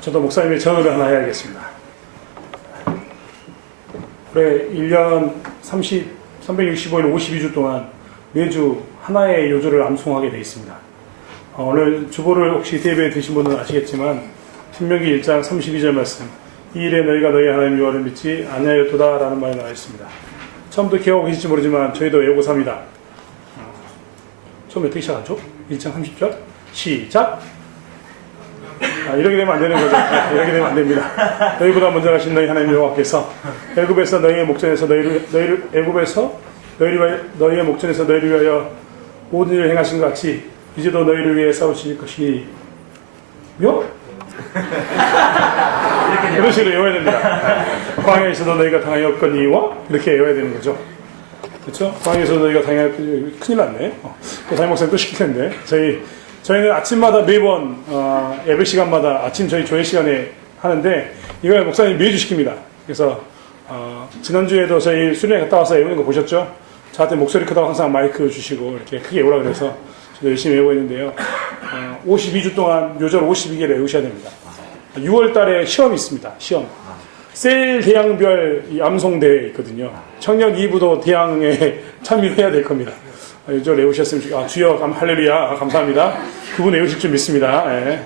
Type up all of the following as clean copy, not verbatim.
저도 목사님의 전언을 하나 해야겠습니다. 올해 1년 365일 52주 동안 매주 하나의 요절을 암송하게 되어 있습니다. 오늘 주보를 혹시 대비해 드신 분은 아시겠지만 신명기 1장 32절 말씀, 이 일에 너희가 너희 하나님 여호와를 믿지 아니하였도다 라는 말이 나와 있습니다. 처음부터 기억하고 계실지 모르지만 저희도 외우고 삽니다. 처음 어떻게 시작하죠? 1장 30절 시작. 이렇게 되면 안 되는 거죠. 이렇게 되면 안 됩니다. 너희보다 먼저 가신 너희 하나님 여호와께서 애굽에서 너희의 목전에서 너희의 목전에서 너희를 위하여 모든 일을 행하신 것 같이 이제도 너희를 위해 싸우실 것이며 이런 식으로 외워야 됩니다. 광야에서도 너희가 당하였거니와 이렇게 외워야 되는 거죠. 그렇죠? 광야에서도 너희가 당하였거니 큰일 났네. 또 담임 목사님 또 시킬 텐데 저희는 아침마다 매번 예배 시간마다 아침 저희 조회 시간에 하는데 이걸 목사님이 매주 시킵니다. 그래서 지난주에도 저희 수련회 갔다 와서 외우는 거 보셨죠? 저한테 목소리 크다고 항상 마이크 주시고 이렇게 크게 외우라 그래서 저도 열심히 외우고 있는데요. 52주 동안 요절 52개를 외우셔야 됩니다. 6월 달에 시험이 있습니다. 시험. 셀 대양별 암송대회 있거든요. 청년 2부도 대양에 참여해야 될 겁니다. 요절 외우셨으면 좋겠어요. 주여 할렐루야 감사합니다. 그분 외우실 줄 믿습니다. 예.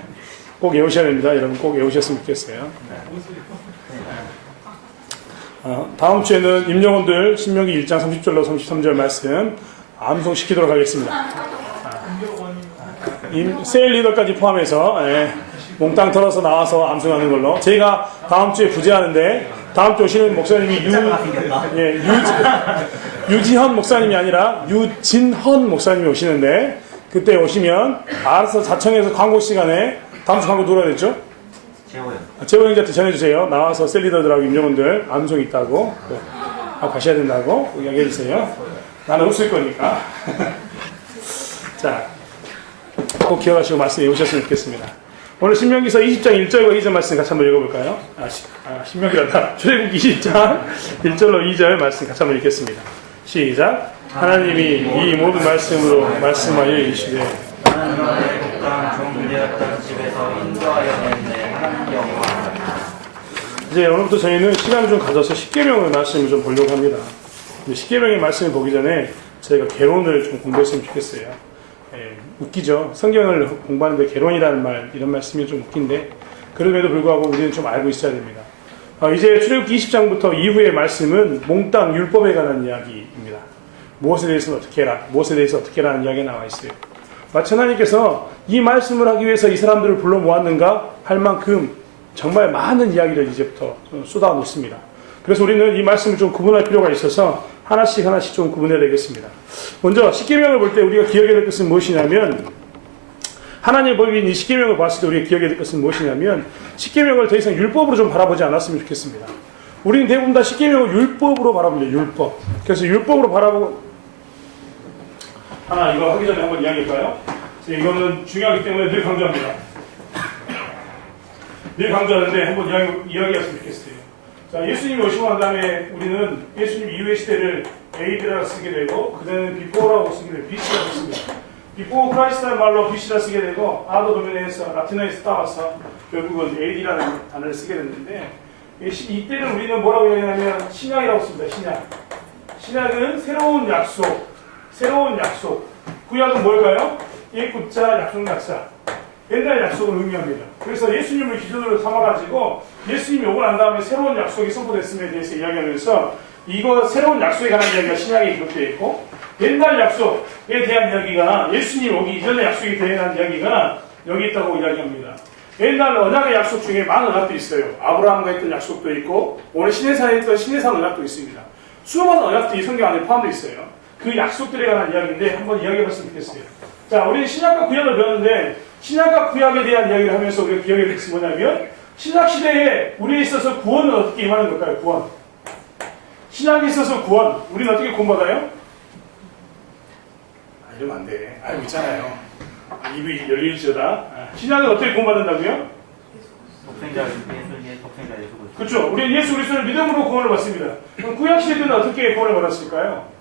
꼭 외우셔야 됩니다. 여러분 꼭 외우셨으면 좋겠어요. 다음 주에는 임영혼들 신명기 1장 30절로 33절 말씀 암송시키도록 하겠습니다. 셀 리더까지 포함해서 몽땅 털어서 나와서 암송하는 걸로. 제가 다음 주에 부재하는데 다음 주 오시는 목사님이 유지헌 목사님이 아니라 유진헌 목사님이 오시는데 그때 오시면 알아서 자청해서 광고 시간에 다음 주 광고 누가 됐죠? 재호 형제한테 전해주세요. 나와서 셀리더들하고 임종원들 암송 있다고 가셔야 된다고 이야기해 주세요. 나는 없을 거니까. 자, 꼭 기억하시고 말씀 외우셨으면 좋겠습니다. 오늘 신명기서 20장 1절과 2절 말씀 같이 한번 읽어볼까요? 신명기란다. 출애굽기 20장 1절로 2절 말씀 같이 한번 읽겠습니다. 시작. 하나님이 이 모든 말씀으로 말씀하여 이르시되 나는 너의 국강 종되었던 집에서 인도하여 냈네 하나님 여호와. 이제 오늘부터 저희는 시간을 좀 가져서 십계명의 말씀을 좀 보려고 합니다. 십계명의 말씀을 보기 전에 저희가 개론을 좀 공부했으면 좋겠어요. 웃기죠. 성경을 공부하는데 개론이라는 말, 이런 말씀이 좀 웃긴데 그럼에도 불구하고 우리는 좀 알고 있어야 됩니다. 이제 출애굽기 20장부터 이후의 말씀은 몽땅 율법에 관한 이야기입니다. 무엇에 대해서는 어떻게 해라, 무엇에 대해서 어떻게 해라는 이야기가 나와 있어요. 마치 하나님께서 이 말씀을 하기 위해서 이 사람들을 불러 모았는가 할 만큼 정말 많은 이야기를 이제부터 쏟아 놓습니다. 그래서 우리는 이 말씀을 좀 구분할 필요가 있어서 하나씩 좀 구분해야 되겠습니다. 먼저 십계명을 볼 때 우리가 기억해야 될 것은 무엇이냐면, 하나님의 법인 이 십계명을 봤을 때 우리가 기억해야 될 것은 무엇이냐면, 십계명을 더 이상 율법으로 좀 바라보지 않았으면 좋겠습니다. 우리는 대부분 다 십계명을 율법으로 바라봅니다. 율법. 그래서 율법으로 바라보고, 이거 하기 전에 한번 이야기할까요? 이거는 중요하기 때문에 늘 강조합니다. 늘 강조하는데 한번 이야기했으면 좋겠어요. 자, 예수님이 오시고 난 다음에 우리는 예수님 이후의 시대를 AD라고 쓰게 되고, 그전에는 비포라고 쓰게 되고, BC라고 씁니다. 비포 크라이스트라는 말로 BC라 쓰게 되고, 아도 도면에서 라틴어에서 따와서 결국은 AD라는 단어를 쓰게 됐는데, 이때는 우리는 뭐라고 이야기하냐면 신약이라고 씁니다. 신약. 신약은 새로운 약속. 구약은 뭘까요? 옛구자, 약속약사. 옛날 약속을 의미합니다. 그래서 예수님을 기준으로 삼아가지고 예수님이 오고 난 다음에 새로운 약속이 선포됐음에 대해서 이야기하면서 이거 새로운 약속에 관한 이야기가 신약에 기록되어 있고, 옛날 약속에 대한 이야기가 예수님 오기 이전의 약속에 대한 이야기가 여기 있다고 이야기합니다. 옛날 언약의 약속 중에 많은 언약도 있어요. 아브라함과 했던 약속도 있고 오늘 시내산에 했던 시내산 언약도 있습니다. 수많은 언약들이 성경 안에 포함되어 있어요. 그 약속들에 관한 이야기인데 한번 이야기해봤으면 좋겠어요. 자, 우리는 신약과 구약을 배웠는데 신약과 구약에 대한 이야기를 하면서 우리가 기억해야 될 것은 뭐냐면, 신약시대에 우리에 있어서 구원은 어떻게 임하는 걸까요? 구원. 신약에 있어서 구원. 우리는 어떻게 구원받아요? 이러면 안 돼. 알고 있잖아요. 입이 열릴지어다. 신약은 어떻게 구원받는다고요? 독생자 예수. 그렇죠. 우리는 예수 그리스도를 믿음으로 구원을 받습니다. 그럼 구약시대 때는 어떻게 구원을 받았을까요?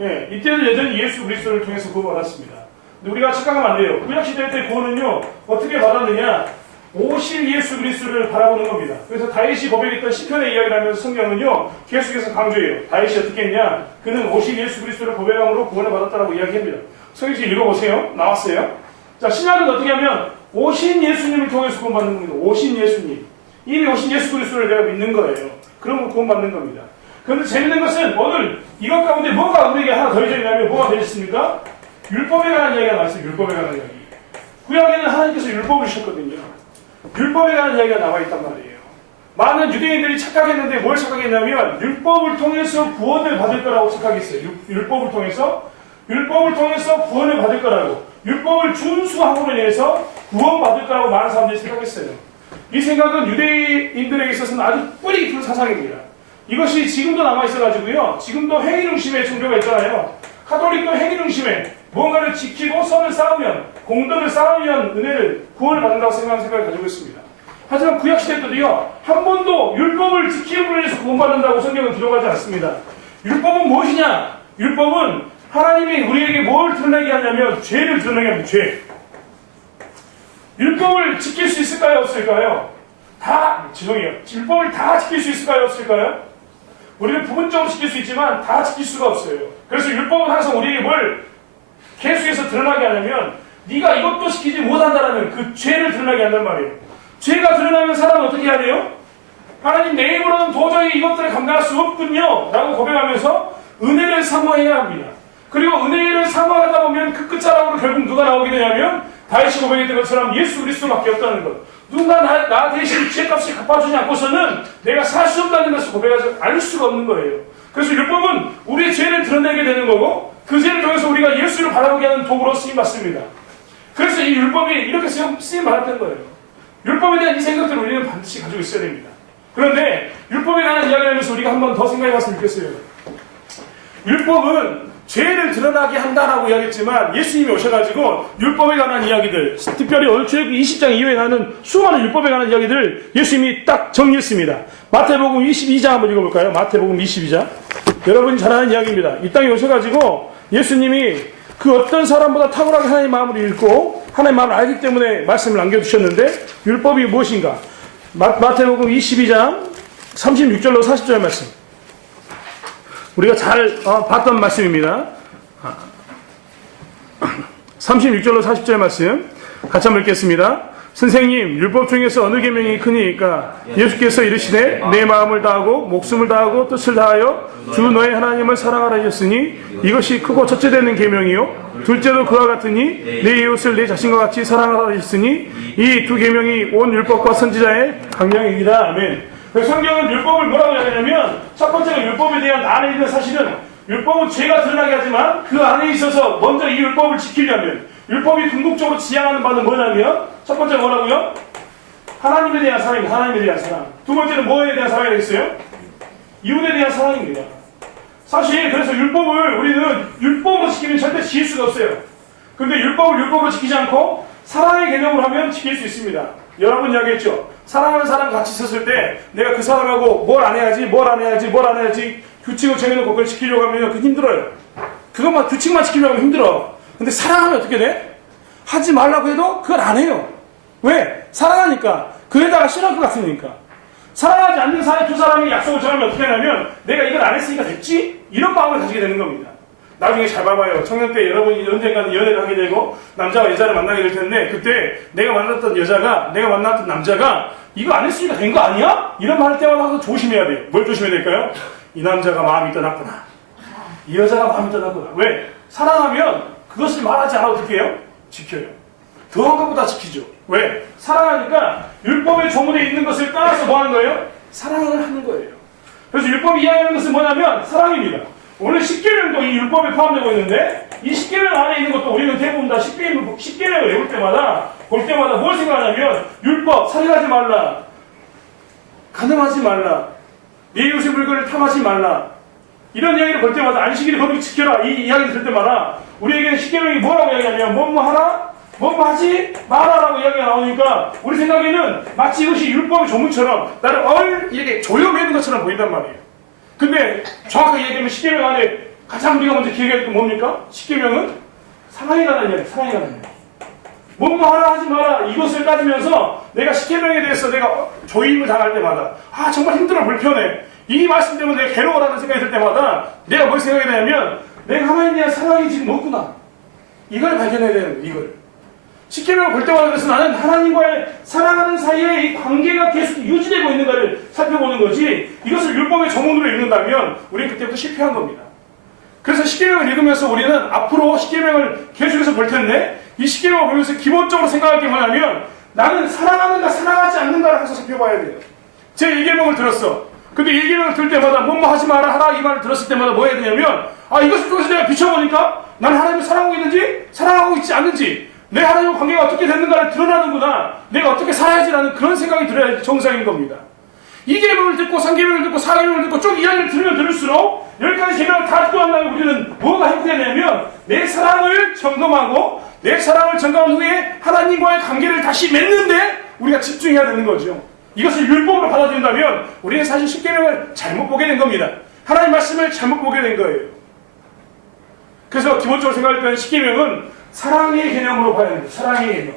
예, 이때는 여전히 예수 그리스도를 통해서 구원을 받았습니다. 근데 우리가 착각하면 안 돼요. 구약시대 때 구원은요, 어떻게 받았느냐? 오실 예수 그리스도를 바라보는 겁니다. 그래서 다윗이 고백했던 시편의 이야기를 하면서 성경은요 계속해서 강조해요. 다윗이 어떻게 했냐? 그는 오실 예수 그리스도를 고백함으로 구원을 받았다라고 이야기합니다. 성경 좀 읽어보세요. 나왔어요. 자, 신약은 어떻게 하면 오신 예수님을 통해서 구원받는 겁니다. 오신 예수님. 이미 오신 예수 그리스도를 내가 믿는 거예요. 그러면 구원받는 겁니다. 그런데 재밌는 것은 오늘 이것 가운데 뭐가 우리에게 하나 더해져 있냐면 뭐가 되어 있습니까? 율법에 관한 이야기가 나왔어요. 율법에 관한 이야기. 구약에는 하나님께서 율법을 주셨거든요. 율법에 관한 이야기가 나와 있단 말이에요. 많은 유대인들이 착각했는데 뭘 착각했냐면 율법을 통해서 구원을 받을 거라고 착각했어요. 율법을 통해서 구원을 받을 거라고, 율법을 준수함으로 인해서 구원받을 거라고 많은 사람들이 생각했어요. 이 생각은 유대인들에게 있어서는 아주 뿌리 깊은 사상입니다. 이것이 지금도 남아있어가지고요, 지금도 행위중심의 종교가 있잖아요. 카톨릭도 행위중심에 무언가를 지키고 선을 쌓으면, 공덕을 쌓으면 은혜를, 구원을 받는다고 생각하는 생각을 가지고 있습니다. 하지만 구약시대 때도요, 한 번도 율법을 지킴으로 인해서 구원받는다고 성경은 기록하지 않습니다. 율법은 무엇이냐? 율법은 하나님이 우리에게 뭘 드러내게 하냐면 죄를 드러내게 합니다. 죄. 율법을 지킬 수 있을까요? 없을까요? 율법을 다 지킬 수 있을까요? 없을까요? 우리는 부분적으로 지킬 수 있지만 다 지킬 수가 없어요. 그래서 율법은 항상 우리에게 뭘 계속해서 드러나게 하냐면 네가 이것도 지키지 못한다라는 그 죄를 드러나게 한단 말이에요. 죄가 드러나면 사람은 어떻게 해야 돼요? 하나님 내 힘으로는 도저히 이것들을 감당할 수 없군요 라고 고백하면서 은혜를 사모해야 합니다. 그리고 은혜를 사모하다 보면 그 끝자락으로 결국 누가 나오게 되냐면 다윗이 고백했던 것처럼 예수 그리스도밖에 없다는 것. 누가 나 대신 죄값을 갚아주지 않고서는 내가 살 수 없다는 것을 고백하지 않을 수가 없는 거예요. 그래서 율법은 우리의 죄를 드러내게 되는 거고 그 죄를 통해서 우리가 예수를 바라보게 하는 도구로 쓰임받습니다. 그래서 이 율법이 이렇게 쓰임받았던 거예요. 율법에 대한 이 생각들을 우리는 반드시 가지고 있어야 됩니다. 그런데 율법에 관한 이야기를 하면서 우리가 한 번 더 생각해 봤으면 좋겠어요. 율법은 죄를 드러나게 한다라고 이야기했지만 예수님이 오셔가지고 율법에 관한 이야기들, 특별히 오늘 출애굽기 20장 이후에 나는 수많은 율법에 관한 이야기들을 예수님이 딱 정리했습니다. 마태복음 22장 한번 읽어볼까요? 마태복음 22장. 여러분이 잘 아는 이야기입니다. 이 땅에 오셔가지고 예수님이 그 어떤 사람보다 탁월하게 하나님의 마음을 읽고 하나님의 마음을 알기 때문에 말씀을 남겨두셨는데 율법이 무엇인가? 마태복음 22장 36절로 40절 말씀. 우리가 잘 봤던 말씀입니다. 36절로 40절 말씀 같이 한번 읽겠습니다. 선생님, 율법 중에서 어느 계명이 크니까? 예수께서 이르시되 내 마음을 다하고 목숨을 다하고 뜻을 다하여 주 너의 하나님을 사랑하라 하셨으니 이것이 크고 첫째 되는 계명이요 둘째도 그와 같으니 내 이웃을 내 자신과 같이 사랑하라 하셨으니 이 두 계명이 온 율법과 선지자의 강령이니라. 아멘. 성경은 율법을 뭐라고 이야기하냐면 첫 번째가 율법에 대한 안에 있는 사실은 율법은 죄가 드러나게 하지만 그 안에 있어서 먼저 이 율법을 지키려면 율법이 궁극적으로 지향하는 바는 뭐냐면 첫 번째가 뭐라고요? 하나님에 대한 사랑입니다. 하나님에 대한 사랑. 두 번째는 뭐에 대한 사랑이 되겠어요? 이웃에 대한 사랑입니다. 사실 그래서 우리는 율법을 지키면 절대 지킬 수가 없어요. 근데 율법을 지키지 않고 사랑의 개념을 하면 지킬 수 있습니다. 여러분 이야기했죠? 사랑하는 사람 같이 있었을 때 내가 그 사람하고 뭘 안 해야지 규칙을 정해놓고 그걸 지키려고 하면 그건 힘들어요. 그것만 규칙만 지키려고 하면 힘들어. 근데 사랑하면 어떻게 돼? 하지 말라고 해도 그걸 안 해요. 왜? 사랑하니까. 그에다가 싫어할 것 같으니까. 사랑하지 않는 두 사람이 약속을 정하면 어떻게 하냐면 내가 이걸 안 했으니까 됐지? 이런 마음을 가지게 되는 겁니다. 나중에 잘 봐봐요. 청년 때 여러분이 언젠가는 연애를 하게 되고 남자와 여자를 만나게 될 텐데 그때 내가 만났던 남자가 이거 안 했으니까 된 거 아니야? 이런 말 할 때마다 항상 조심해야 돼요. 뭘 조심해야 될까요? 이 남자가 마음이 떠났구나. 이 여자가 마음이 떠났구나. 왜? 사랑하면 그것을 말하지 않아도 어떻게 해요? 지켜요. 더한 것보다 지키죠. 왜? 사랑하니까 율법의 조문에 있는 것을 따라서 뭐 하는 거예요? 사랑을 하는 거예요. 그래서 율법이 이야기하는 것은 뭐냐면 사랑입니다. 오늘 10계명도 이 율법에 포함되고 있는데 이 10계명 안에 있는 것도 우리는 대부분 다 10계명을 외울 때마다 볼 때마다 뭘 생각하냐면 율법, 살인하지 말라, 간음하지 말라, 내 이웃의 물건을 탐하지 말라 이런 이야기를 볼 때마다 안식일을 거룩히 지켜라 이 이야기를 들을 때마다 우리에게는 10계명이 뭐라고 이야기하냐면 뭐뭐 하라, 뭐뭐 하지 마라라고 이야기가 나오니까 우리 생각에는 마치 이것이 율법의 조문처럼 나를 이렇게 조여매는 것처럼 보인단 말이에요. 근데 정확하게 얘기하면 10계명 안에 가장 우리가 먼저 기억해야 될 건 뭡니까? 10계명은 사랑에 관한 이야기, 사랑에 관한 이야기. 뭐뭐 하라 하지 마라 이것을 따지면서 내가 십계명에 대해서 내가 조임을 당할 때마다 아 정말 힘들어 불편해 이 말씀 때문에 내가 괴로워라는 생각이 들 때마다 내가 뭘 생각이 되냐면 내가 하나님에 대한 사랑이 지금 없구나 이걸 발견해야 되는 거예요. 이걸 십계명을 볼 때마다 그래서 나는 하나님과의 사랑하는 사이에 이 관계가 계속 유지되고 있는가를 살펴보는 거지 이것을 율법의 전문으로 읽는다면 우리는 그때부터 실패한 겁니다. 그래서 십계명을 읽으면서 우리는 앞으로 십계명을 계속해서 볼 텐데 이 십계명을 보면서 기본적으로 생각할 게 뭐냐면 나는 사랑하는가 사랑하지 않는가를 항상 살펴봐야 돼요. 제 1계명을 들었어. 근데 1계명을 들 때마다 뭐뭐 하지 마라 하라 이 말을 들었을 때마다 뭐 해야 되냐면 아 이것을 통해서 내가 비춰보니까 나는 하나님을 사랑하고 있는지 사랑하고 있지 않는지 내 하나님과 관계가 어떻게 됐는가를 드러나는구나 내가 어떻게 살아야지라는 그런 생각이 들어야 정상인 겁니다. 2계명을 듣고 3계명을 듣고 4계명을 듣고 쭉 이야기를 들으면 들을수록 10가지 계명을 다 듣고 난 다음에 우리는 뭐가 행복해냐면 내 사랑을 점검하고 내 사랑을 점검한 후에 하나님과의 관계를 다시 맺는데 우리가 집중해야 되는 거죠. 이것을 율법으로 받아들인다면 우리는 사실 10계명을 잘못 보게 된 겁니다. 하나님 말씀을 잘못 보게 된 거예요. 그래서 기본적으로 생각할 때는 10계명은 사랑의 개념으로 봐야 됩니다. 사랑의 개념.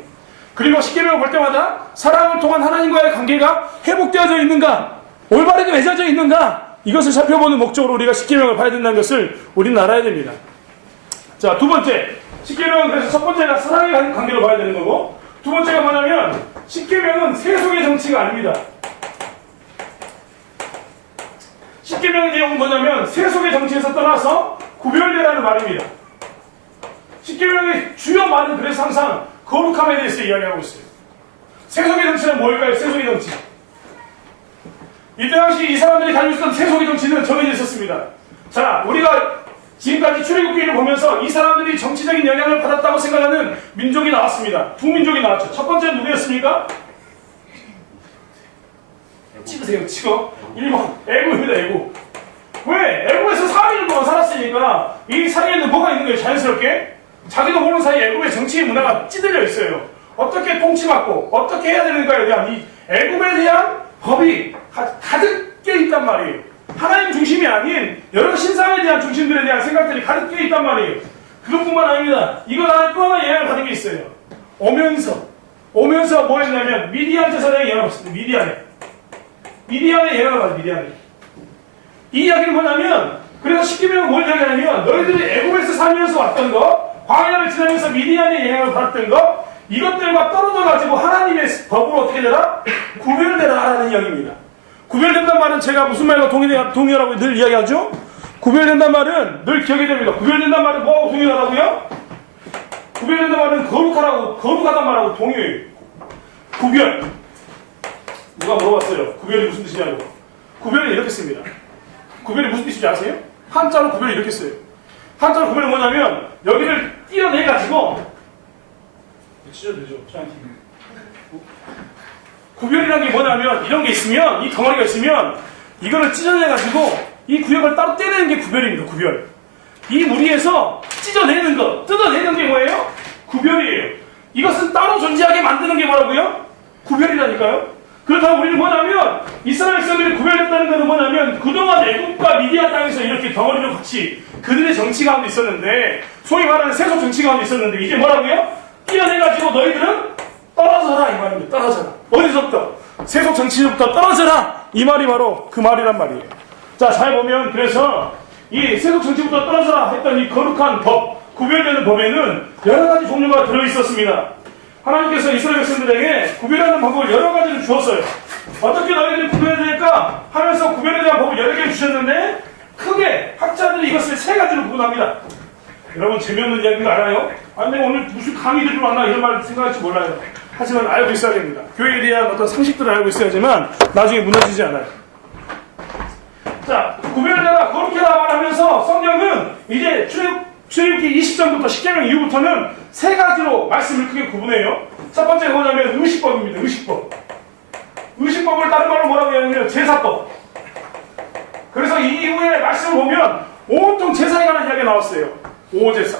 그리고 10계명을 볼 때마다 사랑을 통한 하나님과의 관계가 회복되어져 있는가 올바르게 맺어져 있는가 이것을 살펴보는 목적으로 우리가 10계명을 봐야 된다는 것을 우리는 알아야 됩니다. 자, 두 번째 10계명은 그래서 첫 번째가 사랑의 관계로 봐야 되는 거고 두 번째가 뭐냐면 10계명은 세속의 정치가 아닙니다. 10계명의 내용은 뭐냐면 세속의 정치에서 떠나서 구별되라는 말입니다. 10계명의 주요 말은 그래서 항상 거룩함에 대해서 이야기하고 있어요. 세속의 정치는 뭘까요? 세속의 정치. 이때 당시 이 사람들이 가지고 있었던 세속의 정치는 정해져 있었습니다. 자, 우리가 지금까지 출애굽기를 보면서 이 사람들이 정치적인 영향을 받았다고 생각하는 민족이 나왔습니다. 두 민족이 나왔죠. 첫 번째는 누구였습니까? 찍으세요. 찍어. 1번. 애굽입니다. 애굽. 왜? 애굽에서 4일 동안 살았으니까 이 사이에는 뭐가 있는 거예요? 자연스럽게. 자기도 모르는 사이에 애굽의 정치의 문화가 찌들려 있어요. 어떻게 통치받고 어떻게 해야 되는가에 대한 이 애굽에 대한 법이 가득 껴 있단 말이에요. 하나님 중심이 아닌 여러 신상에 대한 중심들에 대한 생각들이 가득 껴 있단 말이에요. 그것뿐만 아닙니다. 이거 안에 또 하나 영향을 받은 게 있어요. 오면서 뭐 했냐면 미디안 제사장의 영향을 받습니다. 미디안의 영향을 받아요. 미디안에. 이 이야기는 뭐냐면 그래서 10계명은 뭘 이야기하냐면 너희들이 애굽에서 살면서 왔던 거 광야를 지나면서 미디안의 영향을 받았던 것 이것들과 떨어져가지고 하나님의 법으로 어떻게 되라? 구별되라라는 이야기입니다. 구별된단 말은 제가 무슨 말과 동의하라고 늘 이야기하죠? 구별된단 말은 늘 기억해야 됩니다. 구별된단 말은 뭐하고 동의하라고요? 구별된단 말은 거룩하단 말하고 동의해요. 구별. 누가 물어봤어요. 구별이 무슨 뜻이냐고. 구별은 이렇게 씁니다. 구별이 무슨 뜻인지 아세요? 한자로 구별이 이렇게 써요. 한자로 구별은 뭐냐면 여기를 띄어내가지고 찢어내죠. 구별이라는 게 뭐냐면 이런 게 있으면 이 덩어리가 있으면 이거를 찢어내가지고 이 구역을 따로 떼내는 게 구별입니다. 구별. 이 무리에서 찢어내는 거, 뜯어내는 게 뭐예요? 구별이에요. 이것은 따로 존재하게 만드는 게 뭐라고요? 구별이라니까요. 그렇다고 우리는 뭐냐면 이스라엘 백성들이 구별됐다는 것은 뭐냐면 그동안 애굽과 미디안 땅에서 이렇게 덩어리로 같이 그들의 정치 가운데 있었는데 소위 말하는 세속 정치 가운데 있었는데 이제 뭐라고요? 띄어내가지고 너희들은 떨어져라 이 말입니다. 떨어져라. 어디서부터? 세속 정치부터 떨어져라 이 말이 바로 그 말이란 말이에요. 자, 잘 보면 그래서 이 세속 정치부터 떨어져라 했던 이 거룩한 법, 구별되는 법에는 여러 가지 종류가 들어있었습니다. 하나님께서 이스라엘 백성들에게 구별하는 방법을 여러 가지를 주었어요. 어떻게 너희들이 구별해야 될까 하면서 구별에 대한 법을 여러 개를 주셨는데 크게 학자들이 이것을 세 가지로 구분합니다. 여러분 재미없는 이야기인 거 알아요? 아니 내가 오늘 무슨 강의 들으러 왔나 이런 말 생각할지 몰라요. 하지만 알고 있어야 됩니다. 교회에 대한 어떤 상식들을 알고 있어야지만 나중에 무너지지 않아요. 자, 구별되라 거룩해라 말하면서 성경은 이제 출애굽기 20장부터 10계명 이후부터는 세 가지로 말씀을 크게 구분해요. 첫 번째가 뭐냐면 의식법입니다. 의식법. 의식법을 다른 말로 뭐라고 하냐면 제사법. 그래서 이 이후에 말씀을 보면 온통 제사에 관한 이야기가 나왔어요. 오제사,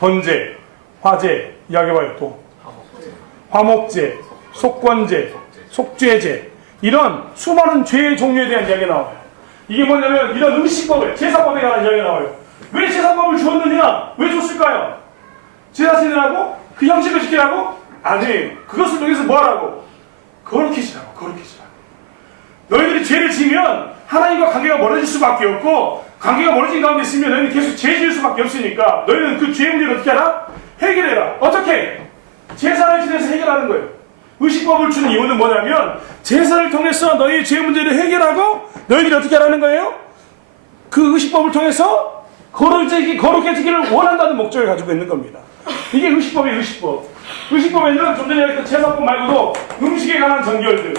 번제, 화제, 이야기해봐요. 또 화목제, 속건제, 속죄제 이런 수많은 죄의 종류에 대한 이야기가 나와요. 이게 뭐냐면 이런 의식법에 제사법에 관한 이야기가 나와요. 왜 제사법을 주었느냐? 왜 줬을까요? 제사 지내라고? 그 형식을 지키라고? 아니에요. 그것을 통해서 뭐 하라고? 거룩해지라고. 거룩해지라고. 너희들이 죄를 지면 하나님과 관계가 멀어질 수밖에 없고, 관계가 멀어진 가운데 있으면 너희는 계속 죄 지을 수밖에 없으니까 너희는 그 죄 문제를 어떻게 하라? 해결해라. 어떻게? 제사를 지내서 해결하는 거예요. 의식법을 주는 이유는 뭐냐면 제사를 통해서 너희의 죄 문제를 해결하고 너희들이 어떻게 하라는 거예요? 그 의식법을 통해서 거룩해지기를 원한다는 목적을 가지고 있는 겁니다. 이게 의식법이에요. 의식법. 의식법에는 좀 전에 했던 제사법 말고도 음식에 관한 정결들,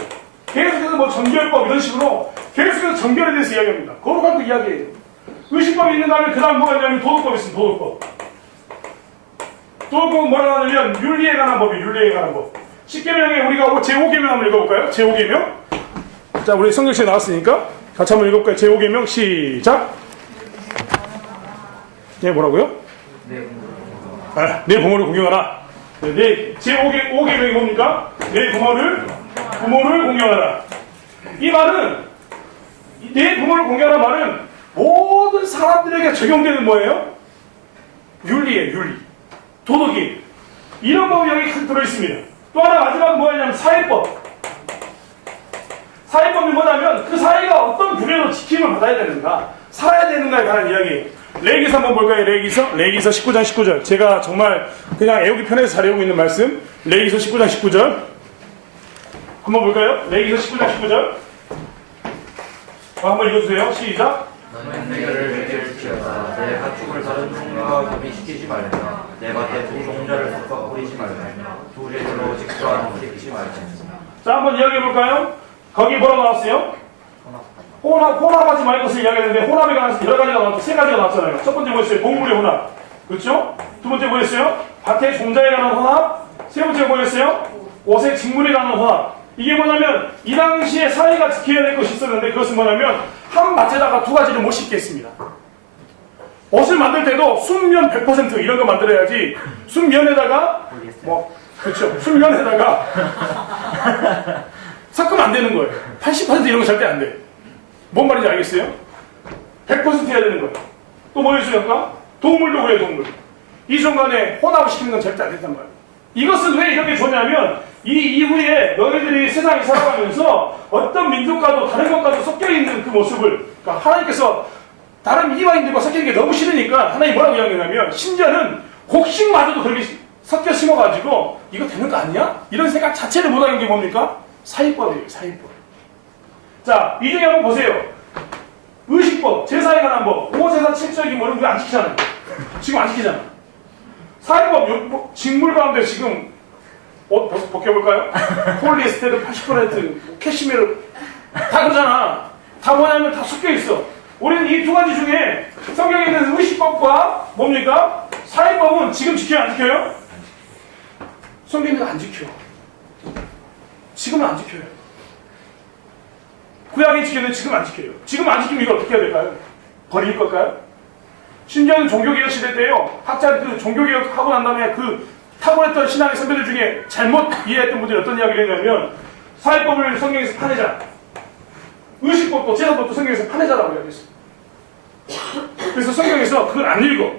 계속해서 뭐 정결법 이런 식으로 계속해서 정결에 대해서 이야기합니다. 거룩한 거 이야기해요. 의식법이 있는 다음에 그 다음 뭐가 있냐면 도덕법이 있습니다. 도덕법. 도덕법은 뭐라고 하냐면 윤리에 관한 법이에요. 윤리에 관한 법. 10계명에 우리가 제5계명 한번 읽어볼까요? 제5계명. 자, 우리 성경시에 나왔으니까 같이 한번 읽어볼까요? 제5계명 시작. 네, 뭐라고요? 내 부모를 공경하라. 네, 제5계명이 뭡니까? 내 부모를 공경하라. 이 말은, 내 부모를 공경하라 말은 모든 사람들에게 적용되는 뭐예요? 윤리예요, 윤리. 도덕이. 이런 법이 여기 들어있습니다. 또 하나 마지막 뭐냐면 사회법. 사회법이 뭐냐면 그 사회가 어떤 규례로 지킴을 받아야 되는가, 살아야 되는가에 관한 이야기예요. 레위기서 한번 볼까요? 레위기서 19장 19절. 제가 정말 그냥 애우기 편해서 잘 외우고 있는 말씀. 레위기서 19장 19절. 한번 볼까요? 레위기서 19장 19절. 한번 읽어주세요. 시작. 너는 내가를 지킬지어다. 내 가축을 다른 종과 교미시키지 말라. 내 밭에 두 종자를 섞어 뿌리지 말라. 두 재질로 직도하는 짓지 말라. 자, 한번 이야기해볼까요? 거기 뭐라고 나왔어요? 혼합하지 말 것을 이야기했는데 혼합에 관해서 여러 가지가 나왔죠. 세 가지가 나왔잖아요. 첫 번째 뭐였어요? 동물의 혼합. 그렇죠? 두 번째 뭐였어요? 밭의 종자에 관한 혼합. 세 번째 뭐였어요? 옷의 직물에 관한 혼합. 이게 뭐냐면 이 당시에 사회가 지켜야 될 것이 있었는데 그것은 뭐냐면 한 밭에다가 두 가지를 못 심게 했습니다. 옷을 만들 때도 순면 100% 이런 거 만들어야지 순면에다가 뭐 그렇죠. 순면에다가 섞으면 안 되는 거예요. 80% 이런 거 절대 안 돼. 뭔 말인지 알겠어요? 100% 해야 되는 거예요. 또 뭐였어요? 아까? 동물도 그래요, 동물. 이 순간에 혼합을 시키는 건 절대 안 된단 말이에요. 이것은 왜 이렇게 좋냐면 이 이후에 너희들이 세상에 살아가면서 어떤 민족과도 다른 것과도 섞여있는 그 모습을, 그러니까 하나님께서 다른 이방인들과 섞이는 게 너무 싫으니까 하나님이 뭐라고 이야기하냐면 심지어는 곡식마저도 그렇게 섞여 심어가지고 이거 되는 거 아니야? 이런 생각 자체를 못하는 게 뭡니까? 사회법이에요. 사회법. 자, 이 중에 한번 보세요. 의식법, 제사에 관한 법, 5제사 7절이 뭐는 우리 안 지키잖아요. 지금 안 지키잖아. 사회법, 직물 가운데 지금 옷 벗겨볼까요? 폴리에스테르 80%, 캐시미르 다 그러잖아. 다 뭐냐면 다 섞여있어. 우리는 이 두 가지 중에 성경에 있는 의식법과 뭡니까? 사회법은 지금 지켜요? 안 지켜요? 성경에는 안 지켜. 지금은 안 지켜요. 구약이 지켰는데 지금 안 지켜요. 지금 안 지키면 이거 어떻게 해야 될까요? 버릴 걸까요? 심지어는 종교개혁 시대 때요. 학자들 그 종교개혁 하고 난 다음에 그 탁월했던 신앙의 선배들 중에 잘못 이해했던 분들이 어떤 이야기를 했냐면 사회법을 성경에서 파내자. 의식법도 제사법도 성경에서 파내자라고 이야기했어요. 그래서 성경에서 그걸 안 읽어.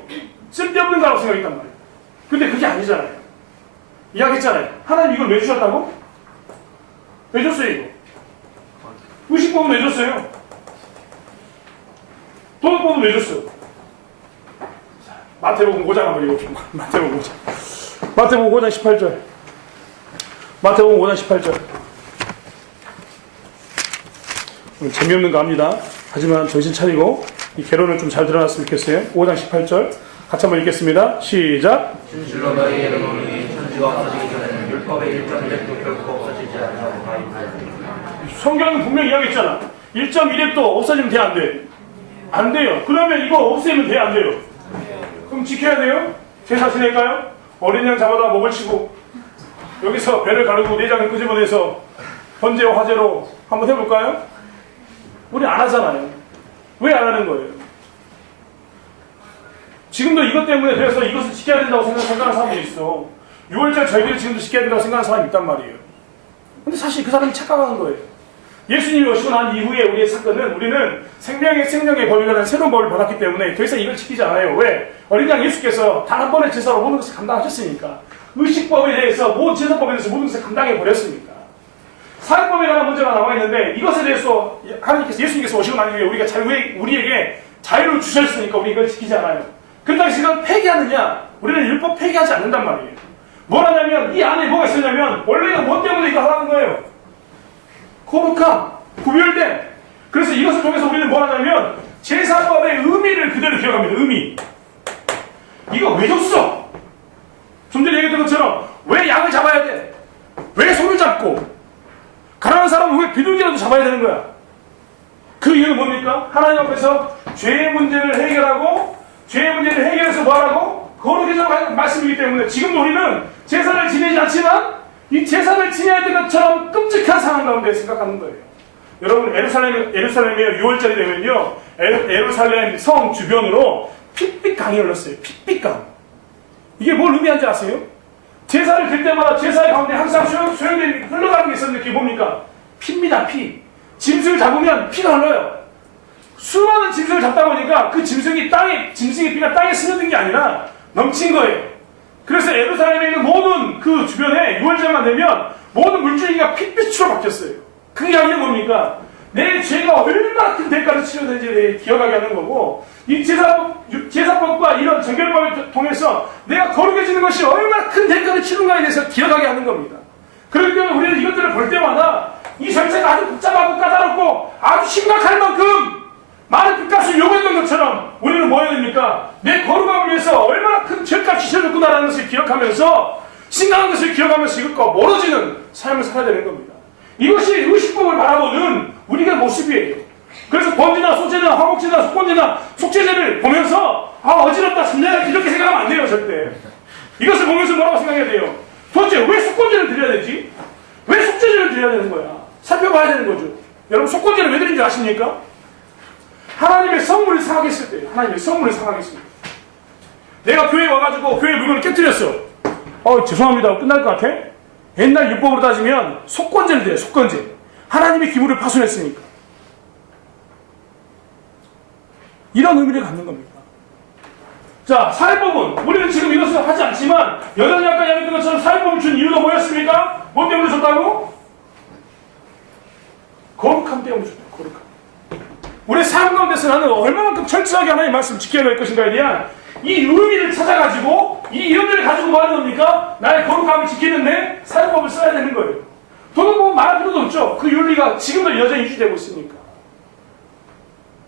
쓸데없는 거라고 생각했단 말이에요. 근데 그게 아니잖아요. 이야기했잖아요. 하나님 이걸 왜 주셨다고? 왜 줬어요 이거? 의식법은 왜 줬어요? 도덕법은 왜 줬어요? 마태복음 5장 한번 읽어봅시다. 마태복음 5장. 마태복음 5장 18절. 마태복음 5장 18절. 재미없는 거 합니다. 하지만 정신 차리고 이 개론을 좀 잘 드러났으면 좋겠어요. 5장 18절. 같이 한번 읽겠습니다. 시작. 진실로 너희에게 이르노니 천지가 없어지기 전에는 율법의 1.1획도 결코 없어지지 아니하고 다 이루어지리라. 성경은 분명히 이야기했잖아. 1.1획도 없어지면 돼, 안 돼? 안 돼요. 그러면 이거 없애면 돼, 안 돼요? 그럼 지켜야 돼요? 제사 지낼까요? 어린 양 잡아다 목을 치고 여기서 배를 가르고 내장을 끄집어내서 번제와 화제로 한번 해볼까요? 우리 안 하잖아요. 왜 안 하는 거예요? 지금도 이것 때문에 그래서 이것을 지켜야 된다고 생각하는 사람들이 있어. 6월절 절기를 지금도 지켜야 된다고 생각하는 사람이 있단 말이에요. 근데 사실 그 사람이 착각하는 거예요. 예수님이 오시고 난 이후에 우리의 사건은 우리는 생명의 법이라는 새로운 법을 받았기 때문에 더 이상 이걸 지키지 않아요. 왜? 어린 양 예수께서 단 한 번의 제사로 모든 것을 감당하셨으니까. 의식법에 대해서, 제사법에 대해서 모든 것을 감당해 버렸으니까. 사회법에 관한 문제가 남아있는데 이것에 대해서 하나님께서 예수님께서 오시고 난 이후에 우리에게 자유를 주셨으니까 우리 이걸 지키지 않아요. 그렇다고 해서 이걸 폐기하느냐? 우리는 율법 폐기하지 않는단 말이에요. 뭘 하냐면 이 안에 뭐가 있었냐면 원래가 뭐 때문에 이거 하라는 거예요? 거룩함, 구별됨. 그래서 이것을 통해서 우리는 뭘 하냐면 제사법의 의미를 그대로 기억합니다. 의미. 이거 왜 줬어? 좀 전에 얘기했던 것처럼 왜 양을 잡아야 돼? 왜 소를 잡고? 가난한 사람은 왜 비둘기라도 잡아야 되는 거야? 그 이유는 뭡니까? 하나님 앞에서 죄의 문제를 해결하고 죄의 문제를 해결해서 뭐하라고? 거룩해지라고 말씀이기 때문에 지금도 우리는 제사를 지내지 않지만 이 제사를 지내야 될 것처럼 끔찍한 상황 가운데 생각하는 거예요. 여러분 에루살렘에 6월절이 되면요 에루살렘 성 주변으로 핏빛강이 흘렀어요. 핏빛강. 이게 뭘 의미하는지 아세요? 제사를 드릴 때마다 제사의 가운데 항상 소용된 흘러가는 게 있었는데 그게 뭡니까? 피입니다. 피. 짐승을 잡으면 피가 흘러요. 수많은 짐승을 잡다 보니까 그 짐승의 피가 땅에 스며든 게 아니라 넘친 거예요. 그래서 에루살렘에 있는 모든 그 주변에 6월절만 되면 모든 물줄기가 핏빛으로 바뀌었어요. 그 이야기는 뭡니까? 내 죄가 얼마나 큰 대가를 치러야되는지 기억하게 하는 거고 이 제사법과 이런 정결법을 통해서 내가 거룩해지는 것이 얼마나 큰 대가를 치른가에 대해서 기억하게 하는 겁니다. 그렇기 때문에 우리는 이것들을 볼 때마다 이 절차가 아주 복잡하고 까다롭고 아주 심각할 만큼 많은 빚값을 요구했던 것처럼 우리는 뭐 해야 됩니까? 내 거룩함을 위해서 얼마나 큰 죄값이 치러졌구나라는 것을 기억하면서 심각한 것을 기억하면서 이것과 멀어지는 삶을 살아야 되는 겁니다. 이것이 의식법을 바라보는 우리가 모습이에요. 그래서 번제나 소제나 화목제나 속건제나 속죄제를 보면서 어지럽다 삼례다 이렇게 생각하면 안 돼요. 절대. 이것을 보면서 뭐라고 생각해야 돼요? 도대체 왜 속건제를 드려야 되지? 왜 속죄제를 드려야 되는 거야? 살펴봐야 되는 거죠. 여러분 속건제를 왜 드리는지 아십니까? 하나님의 선물을 상하게 했을 때예요. 하나님의 선물을 상하게 했을 때. 내가 교회에 와가지고 교회 물건을 깨뜨렸어. 죄송합니다. 끝날 것 같아? 옛날 율법으로 따지면 속건제를 드려요. 속건제. 하나님의 기물을 파손했으니까. 이런 의미를 갖는 겁니다. 자, 사회법은 우리는 지금 이것을 하지 않지만 여전히 아까 이야기했던 것처럼 사회법을 준 이유가 뭐였습니까? 뭐 때문에 줬다고? 거룩함 때문에 줬다. 거룩함. 우리의 삶 가운데서 나는 얼마만큼 철저하게 하나님의 말씀을 지켜야 될 것인가에 대한 이 의미를 찾아가지고 이 이름들을 가지고 뭐 하는 겁니까? 나의 거룩함을 지키는데 사회법을 써야 되는 거예요. 돈을 보면 말할 필요도 없죠. 그 윤리가 지금도 여전히 유지되고 있으니까.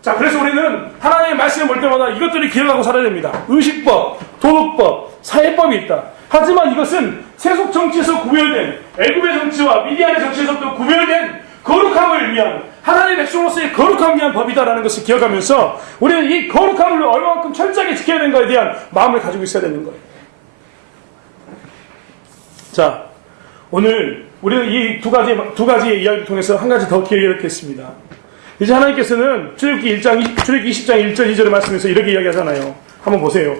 자, 그래서 우리는 하나님의 말씀을 볼 때마다 이것들을 기억하고 살아야 됩니다. 의식법, 도덕법, 사회법이 있다. 하지만 이것은 세속 정치에서 구별된 애굽의 정치와 미디안의 정치에서부터 구별된 거룩함을 위한 하나님의 백성으로서의 거룩함을 위한 법이다라는 것을 기억하면서 우리는 이 거룩함을 얼마만큼 철저하게 지켜야 되는가에 대한 마음을 가지고 있어야 되는 거예요. 자, 오늘 우리는 이 두 가지의 이야기를 통해서 한 가지 더 기억하겠습니다. 이제 하나님께서는 출애굽기 20장 1절 2절의 말씀에서 이렇게 이야기하잖아요. 한번 보세요.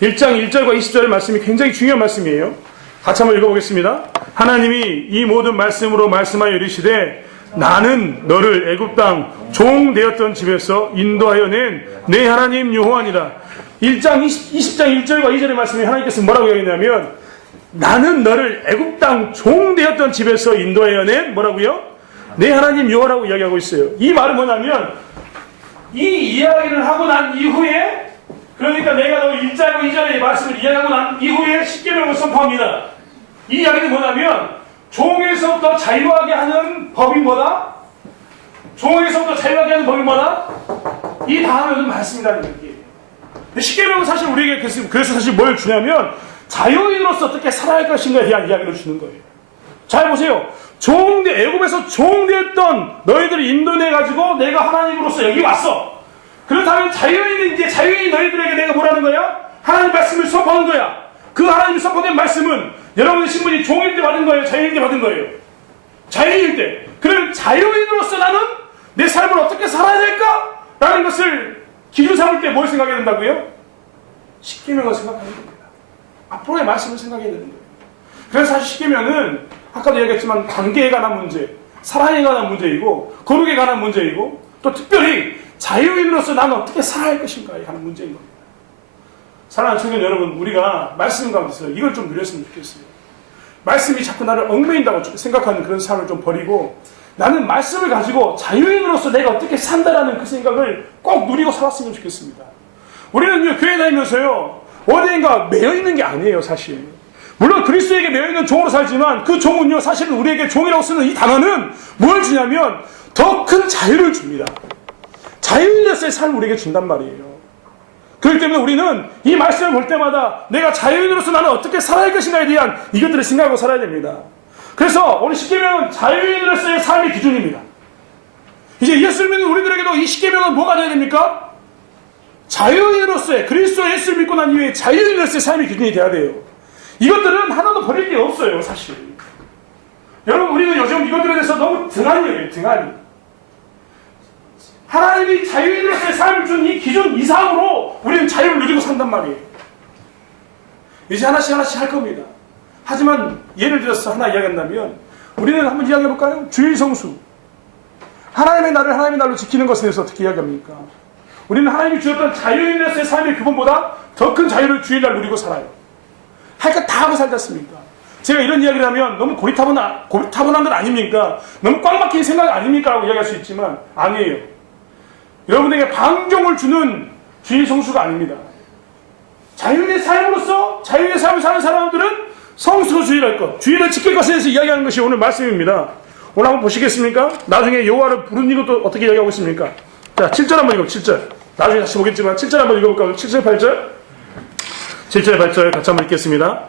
1장 1절과 20절의 말씀이 굉장히 중요한 말씀이에요. 같이 한번 읽어보겠습니다. 하나님이 이 모든 말씀으로 말씀하여 이르시되 나는 너를 애굽 땅 종 되었던 집에서 인도하여 낸 내 하나님 여호와니라. 20장 1절과 2절의 말씀이 하나님께서 뭐라고 이야기했냐면 나는 너를 애굽 땅 종 되었던 집에서 인도하여 낸 뭐라고요? 내 하나님 여호와라고 이야기하고 있어요. 이 말은 뭐냐면 이 이야기를 하고 난 이후에 그러니까 내가 너 1절과 2절의 말씀을 이야기하고 난 이후에 십계명을 선포합니다. 이 이야기는 뭐냐면 종에서부터 자유하게 하는 법이 뭐다? 종에서부터 자유하게 하는 법이 뭐다? 이 다음에는 말씀이라는 얘기예요. 십계명은 사실 우리에게 그래서 사실 뭘 주냐면 자유인으로서 어떻게 살아야 할 것인가에 대한 이야기를 주는 거예요. 잘 보세요. 애굽에서 종되었던 너희들을 인도내가지고 내가 하나님으로서 여기 왔어. 그렇다면 자유인인 너희들에게 내가 뭐라는 거야? 하나님 말씀을 선포하는 거야. 그 하나님 선포된 말씀은 여러분의 신분이 종일 때 받은 거예요? 자유인일 때 받은 거예요? 자유인일 때. 그럼 자유인으로서 나는 내 삶을 어떻게 살아야 될까? 라는 것을 기준 삼을 때 뭘 생각해야 된다고요? 십계명을 생각하는 겁니다. 앞으로의 말씀을 생각해야 되는 거예요. 그래서 사실 십계명은 아까도 얘기했지만 관계에 관한 문제, 사랑에 관한 문제이고 거룩에 관한 문제이고 또 특별히 자유인으로서 나는 어떻게 살아야 할 것인가에 관한 문제인 겁니다. 사랑하는 청년 여러분, 우리가 말씀 가운데서 이걸 좀 누렸으면 좋겠어요. 말씀이 자꾸 나를 얽매인다고 생각하는 그런 삶을 좀 버리고 나는 말씀을 가지고 자유인으로서 내가 어떻게 산다라는 그 생각을 꼭 누리고 살았으면 좋겠습니다. 우리는 교회 다니면서요 어디인가 매여있는 게 아니에요. 사실 물론 그리스도에게 매여있는 종으로 살지만 그 종은요 사실은 우리에게 종이라고 쓰는 이 단어는 뭘 주냐면 더 큰 자유를 줍니다. 자유인으로서의 삶을 우리에게 준단 말이에요. 그렇기 때문에 우리는 이 말씀을 볼 때마다 내가 자유인으로서 나는 어떻게 살아야 할 것인가에 대한 이것들을 생각하고 살아야 됩니다. 그래서 오늘 십계명은 자유인으로서의 삶의 기준입니다. 이제 예수를 믿는 우리들에게도 이 십계명은 뭐가 되어야 됩니까? 자유인으로서의, 그리스도 예수를 믿고 난 이후에 자유인으로서의 삶의 기준이 되어야 돼요. 이것들은 하나도 버릴 게 없어요, 사실. 여러분, 우리는 요즘 이것들에 대해서 너무 등한이에요, 등한이. 하나님이 자유인으로서의 삶을 준 이 기준 이상으로 우리는 자유를 누리고 산단 말이에요. 이제 하나씩 할 겁니다. 하지만 예를 들어서 하나 이야기한다면 우리는 한번 이야기해볼까요? 주일 성수. 하나님의 날을 하나님의 날로 지키는 것에 대해서 어떻게 이야기합니까? 우리는 하나님이 주셨던 자유인으로서의 삶의 그분보다 더 큰 자유를 주일날 누리고 살아요. 할 것 다 하고 살지 않습니까? 제가 이런 이야기를 하면 너무 고리타분한 건 아닙니까? 너무 꽉 막힌 생각 아닙니까? 라고 이야기할 수 있지만 아니에요. 여러분에게 방종을 주는 주일 성수가 아닙니다. 자유인의 삶으로서 자유인의 삶을 사는 사람들은 성수로 주일할 것, 주일을 지킬 것에 대해서 이야기하는 것이 오늘 말씀입니다. 오늘 한번 보시겠습니까? 나중에 여호와를 부르는 것도 어떻게 이야기하고 있습니까? 자, 7절 한번 읽어, 7절. 나중에 다시 보겠지만 7절 한번 읽어볼까요? 7절, 8절? 7절, 8절 같이 한번 읽겠습니다.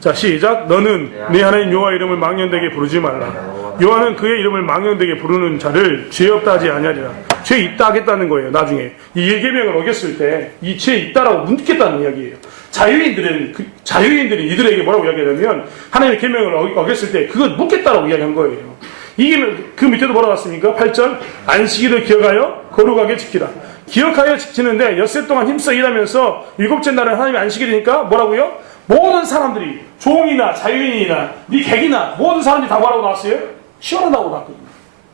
자, 시작. 너는 네 하나님 여호와 이름을 망령되게 부르지 말라. 여호와는 그의 이름을 망령되게 부르는 자를 죄 없다 하지 아니하리라. 죄 있다 하겠다는 거예요. 나중에 이 계명을 어겼을 때 이 죄 있다라고 묻겠다는 이야기예요. 자유인들이 이들에게 뭐라고 이야기하냐면 하나님의 계명을 어겼을 때 그걸 묻겠다라고 이야기한 거예요. 이게 그 밑에도 뭐라고 했습니까? 8절. 안식일을 기억하여 거룩하게 지키라. 기억하여 지키는데 엿새 동안 힘써 일하면서 일곱째 날은 하나님의 안식일이니까 뭐라고요? 모든 사람들이 종이나 자유인이나 네 객이나 모든 사람들이 다 뭐라고 나왔어요? 시원하다고 나왔거든요.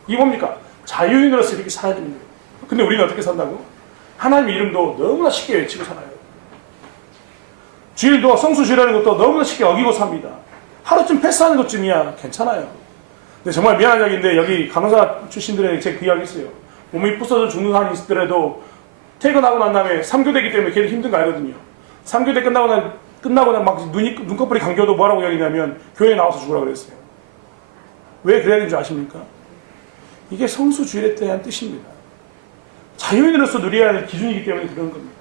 이게 뭡니까? 자유인으로서 이렇게 살아야 되는 거예요. 근데 우리는 어떻게 산다고? 하나님의 이름도 너무나 쉽게 외치고 살아요. 주일도 성수주일하는 것도 너무나 쉽게 어기고 삽니다. 하루쯤 패스하는 것쯤이야 괜찮아요. 근데 정말 미안한 이야기인데 여기 간호사 출신들에게 제가 그 이야기 했어요. 몸이 부서져 죽는 한이 있더라도 퇴근하고 난 다음에 3교대이기 때문에 걔들 힘든 거 알거든요. 3교대 끝나고 난 막 눈꺼풀이 감겨도 뭐라고 이야기냐면 교회에 나와서 죽으라고 그랬어요. 왜 그래야 되는 줄 아십니까? 이게 성수주일에 대한 뜻입니다. 자유인으로서 누려야 할 기준이기 때문에 그런 겁니다.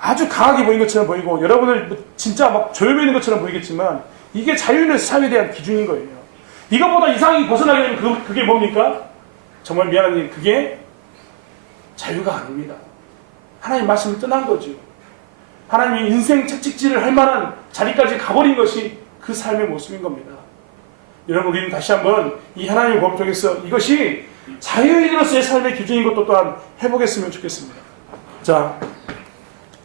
아주 강하게 보이는 것처럼 보이고 여러분을 진짜 막 조여매 있는 것처럼 보이겠지만 이게 자유인의 삶에 대한 기준인 거예요. 이것보다 이상이 벗어나게 되면 그게 뭡니까? 정말 미안한 일, 그게 자유가 아닙니다. 하나님 말씀을 떠난 거죠. 하나님이 인생 채찍질을 할 만한 자리까지 가버린 것이 그 삶의 모습인 겁니다. 여러분, 우리는 다시 한번 이 하나님의 법을 통해서 이것이 자유인으로서의 삶의 기준인 것도 또한 해보겠으면 좋겠습니다. 자,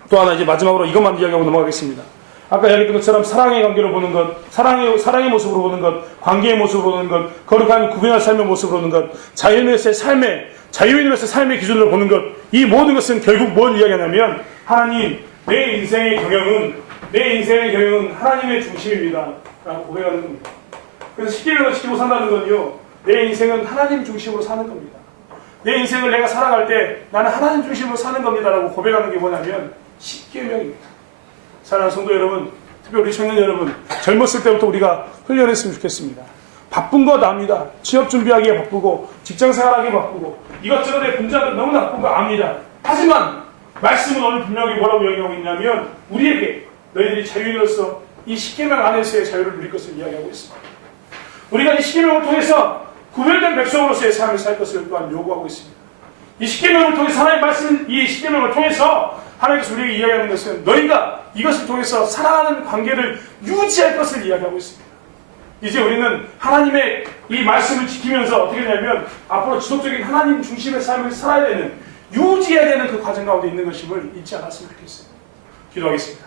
또 하나 이제 마지막으로 이것만 이야기하고 넘어가겠습니다. 아까 이야기했던 것처럼 사랑의 관계로 보는 것, 사랑의 모습으로 보는 것, 관계의 모습으로 보는 것, 거룩한 구별할 삶의 모습으로 보는 것, 자유인으로서의 삶의 기준으로 보는 것, 이 모든 것은 결국 뭘 이야기하냐면 하나님, 내 인생의 경영은 하나님의 중심입니다. 라고 고백하는 겁니다. 그래서 십계명을 지키고 산다는 건요, 내 인생은 하나님 중심으로 사는 겁니다. 내 인생을 내가 살아갈 때 나는 하나님 중심으로 사는 겁니다. 라고 고백하는 게 뭐냐면 십계명입니다. 사랑하는 성도 여러분, 특별히 우리 청년 여러분, 젊었을 때부터 우리가 훈련했으면 좋겠습니다. 바쁜 거 압니다. 취업 준비하기에 바쁘고 직장 생활하기에 바쁘고 이것저것에 분자도 너무나 바쁜 거 압니다. 하지만 말씀은 오늘 분명히 뭐라고 이야기하고 있냐면 우리에게 너희들이 자유인으로서 이 십계명 안에서의 자유를 누릴 것을 이야기하고 있습니다. 우리가 이 십계명을 통해서 구별된 백성으로서의 삶을 살 것을 또한 요구하고 있습니다. 이 십계명을 통해서 하나님의 말씀, 이 십계명을 통해서 하나님께서 우리에게 이야기하는 것은 너희가 이것을 통해서 사랑하는 관계를 유지할 것을 이야기하고 있습니다. 이제 우리는 하나님의 이 말씀을 지키면서 어떻게 되냐면 앞으로 지속적인 하나님 중심의 삶을 살아야 되는, 유지해야 되는 그 과정 가운데 있는 것임을 잊지 않았으면 좋겠어요. 기도하겠습니다.